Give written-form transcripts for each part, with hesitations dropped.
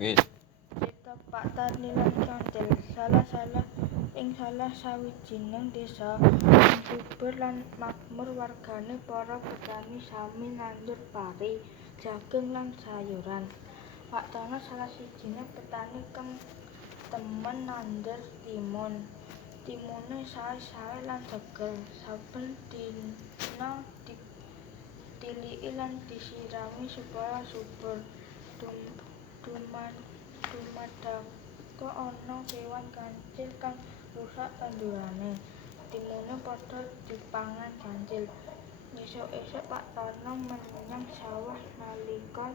Wis. Crita Pak Tani lan Kancil. Salah sawijining désa sing subur lan makmur wargané para petani sami nandur pari, jagung lan sayuran. Pak Tana salah sijiné petani kang temen nandur timun. Timuné saé-saé lan seger. Saben dina ditiliki lan disirami supaya subur. Dumadaka ana kéwan kancil kang rusak tandurané. Timuné padha dipangan kancil. Esuk-esuk Pak Tana menyang sawah nalika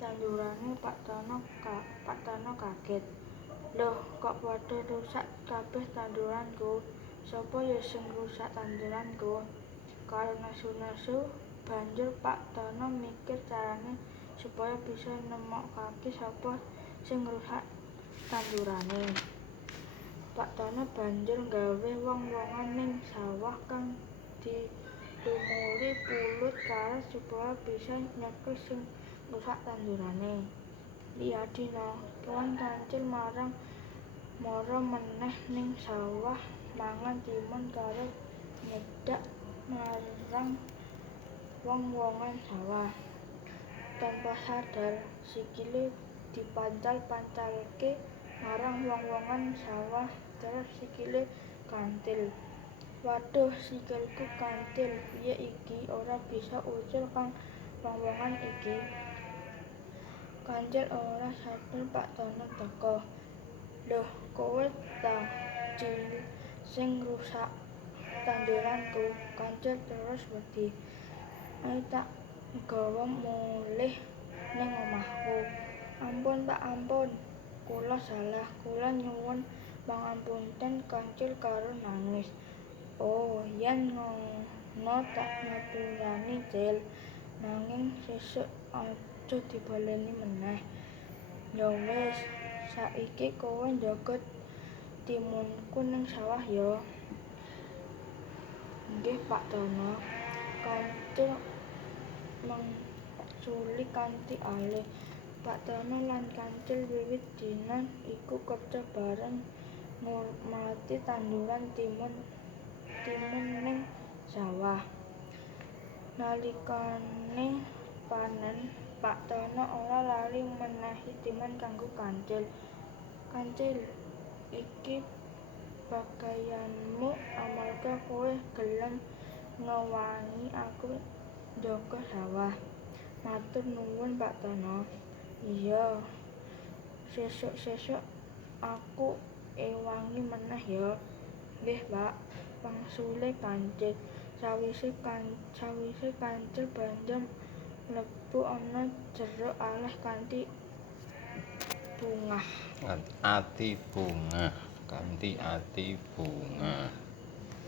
tandurane Pak Tana kaget. Loh, kok padha rusak kabeh tanduranku? Sapa ya sing ngrusak tanduranku? Karo nesu-nesu banjur Pak Tana mikir carane supaya bisa nemokake sapa sing ngrusak tandurane. Pak Tana banjur nggawe wong-wongan ning sawah kang dilumuri pulut karet supaya bisa nyekel sing ngrusak tandurane. Liyadina, kéwan kancil mara meneh ning sawah mangan timun karo nyedak marang wong-wongan sawah. Tanpa sadar, sikilé dipancal-pancalké marang wong-wongan sawah terus sikilé kanthil. Waduh, sikilku kanthil, piye iki? Ora bisa ucul kang wong-wongan iki. Kancil ora sadar Pak Tana teka. Loh, kowe ta sing ngrusak tanduranku? Kancil terus wedi. Ae tak gawa mulih ning omahku. Ampun Pak, ampun. Kula salah, kula nyuwun pangapunten. Kancil karo nangis. Oh, yen ngono tak ngapurani, Cil. Nanging sesuk aja dibaleni meneh. Ya wis, saiki kowe njaga timunku ning sawah ya. Nggih Pak Tana. Kancil mangsuli kanthi alih. Pak Tana lan Kancil wiwit dina iku kerja bareng ngurmati tanduran timun ning sawah. Nalikane panen, Pak Tana ora lali menehi timun kanggo Kancil. Kancil, iki bagéyanmu amarga kowe gelem ngowahi aku njaga sawah. Matur nuwun Pak Tana. Iya, sesuk-sesuk aku ewangi meneh ya. Nggih Pak, wangsule Kancil. Sawise Kancil banjur mlebu ana jero alas kanthi Kanthi ati bungah.